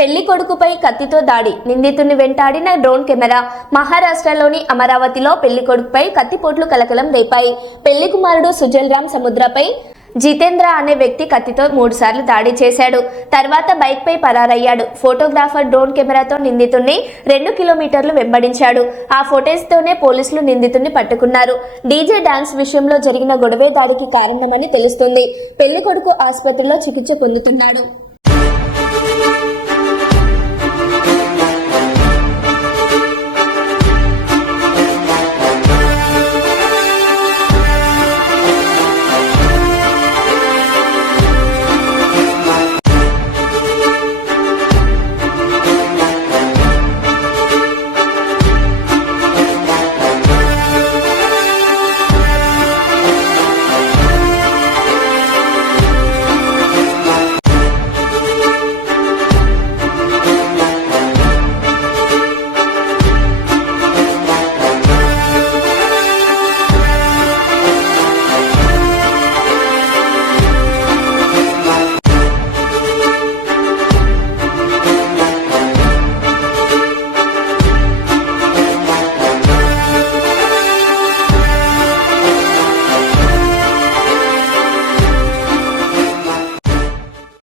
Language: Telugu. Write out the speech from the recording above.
పెళ్ళి కొడుకుపై కత్తితో దాడి. నిందితుడిని వెంటాడిన డ్రోన్ కెమెరా. మహారాష్ట్రలోని అమరావతిలో పెళ్ళి కొడుకుపై కత్తిపోట్లు కలకలం రేపాయి. పెళ్ళి కుమారుడు సుజల్ రామ్ సముద్రపై జితేంద్ర అనే వ్యక్తి కత్తితో మూడుసార్లు దాడి చేశాడు. తర్వాత బైక్ పై పరారయ్యాడు. ఫోటోగ్రాఫర్ డ్రోన్ కెమెరాతో నిందితుడిని రెండు కిలోమీటర్లు వెంబడించాడు. ఆ ఫోటేజ్ తోనే పోలీసులు నిందితుడిని పట్టుకున్నారు. డీజే డాన్స్ విషయంలో జరిగిన గొడవే దాడికి కారణమని తెలుస్తుంది. పెళ్ళి కొడుకు ఆసుపత్రిలో చికిత్స పొందుతున్నాడు.